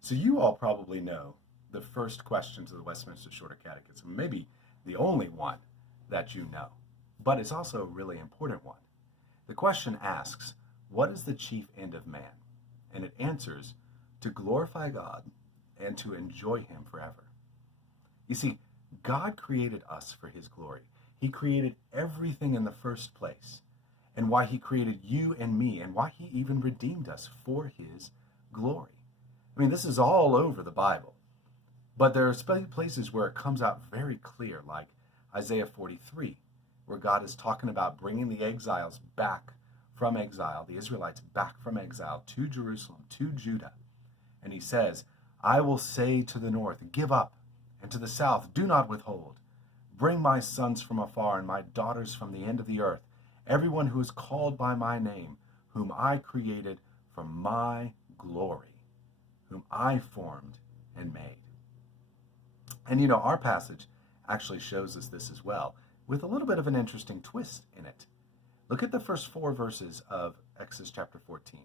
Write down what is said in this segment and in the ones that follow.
So you all probably know the first question to the Westminster Shorter Catechism, maybe the only one that you know, but it's also a really important one. The question asks, what is the chief end of man? And it answers, to glorify God and to enjoy him forever. You see, God created us for his glory. He created everything in the first place, and why he created you and me, and why he even redeemed us for his glory. I mean, this is all over the Bible, but there are places where it comes out very clear, like Isaiah 43, where God is talking about bringing the exiles back from exile, the Israelites back from exile to Jerusalem, to Judah. And he says, I will say to the north, give up, and to the south, do not withhold. Bring my sons from afar and my daughters from the end of the earth, everyone who is called by my name, whom I created for my glory, whom I formed and made. And you know, our passage actually shows us this as well, with a little bit of an interesting twist in it. Look at the first 4 verses of Exodus chapter 14.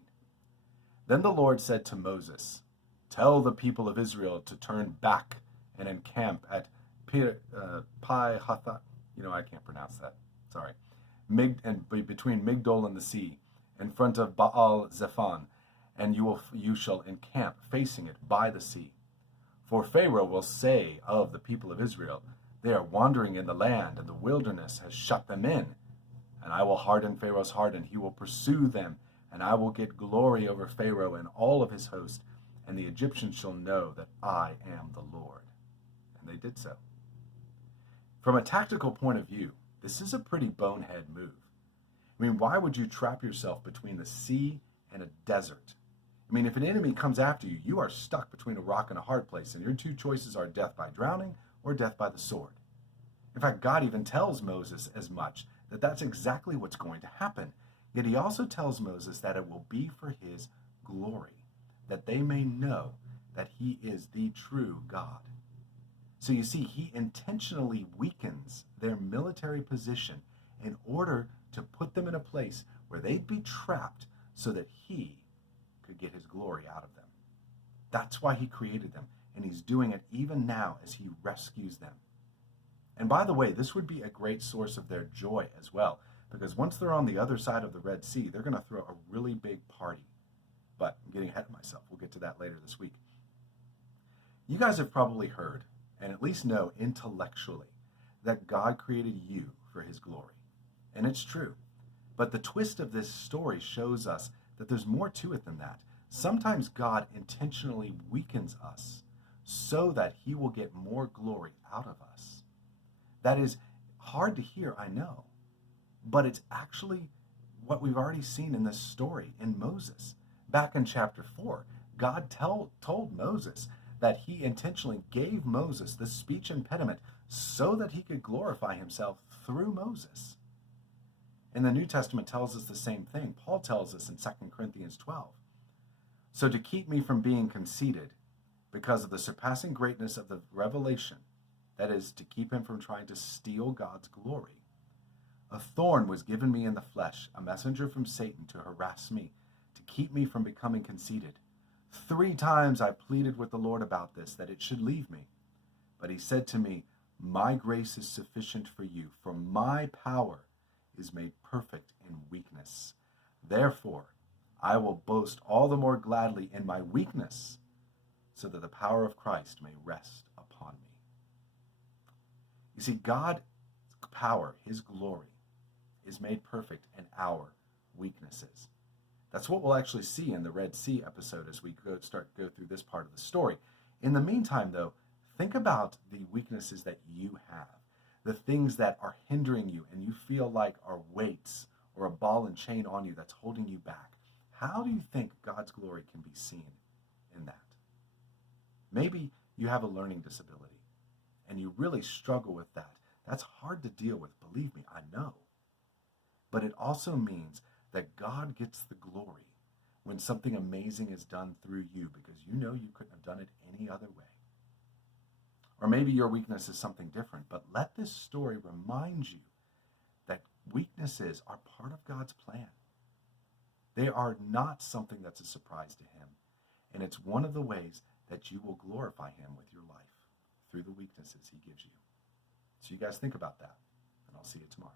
Then the Lord said to Moses, tell the people of Israel to turn back and encamp at Pi-Hathot. You know, I can't pronounce that. Sorry. Between Migdol and the sea, in front of Baal-Zephon, and you shall encamp facing it by the sea. For Pharaoh will say of the people of Israel, they are wandering in the land, and the wilderness has shut them in. And I will harden Pharaoh's heart, and he will pursue them, and I will get glory over Pharaoh and all of his host, and the Egyptians shall know that I am the Lord. And they did so. From a tactical point of view, this is a pretty bonehead move. I mean, why would you trap yourself between the sea and a desert? I mean, if an enemy comes after you, you are stuck between a rock and a hard place, and your 2 choices are death by drowning or death by the sword. In fact, God even tells Moses as much, that that's exactly what's going to happen. Yet he also tells Moses that it will be for his glory, that they may know that he is the true God. So you see, he intentionally weakens their military position in order to put them in a place where they'd be trapped so that he could get his glory out of them. That's why he created them, and he's doing it even now as he rescues them. And by the way, this would be a great source of their joy as well, because once they're on the other side of the Red Sea, they're going to throw a really big party. But I'm getting ahead of myself. We'll get to that later this week. You guys have probably heard, and at least know intellectually, that God created you for his glory. And it's true. But the twist of this story shows us that there's more to it than that. Sometimes God intentionally weakens us so that he will get more glory out of us. That is hard to hear, I know, but it's actually what we've already seen in this story in Moses. Back in chapter 4, God told Moses that he intentionally gave Moses the speech impediment so that he could glorify himself through Moses. And the New Testament tells us the same thing. Paul tells us in 2 Corinthians 12. So to keep me from being conceited, because of the surpassing greatness of the revelation, that is, to keep him from trying to steal God's glory, a thorn was given me in the flesh, a messenger from Satan to harass me, to keep me from becoming conceited. 3 times I pleaded with the Lord about this, that it should leave me. But he said to me, my grace is sufficient for you, for my power is made perfect in weakness. Therefore, I will boast all the more gladly in my weakness, so that the power of Christ may rest upon me. You see, God's power, his glory, is made perfect in our weaknesses. That's what we'll actually see in the Red Sea episode as we go through this part of the story. In the meantime, though, think about the weaknesses that you have, the things that are hindering you and you feel like are weights or a ball and chain on you that's holding you back. How do you think God's glory can be seen in that? Maybe you have a learning disability and you really struggle with that. That's hard to deal with, believe me, I know. But it also means that God gets the glory when something amazing is done through you, because you know you couldn't have done it any other way. Or maybe your weakness is something different, but let this story remind you that weaknesses are part of God's plan. They are not something that's a surprise to him. And it's one of the ways that you will glorify him with your life through the weaknesses he gives you. So you guys think about that, and I'll see you tomorrow.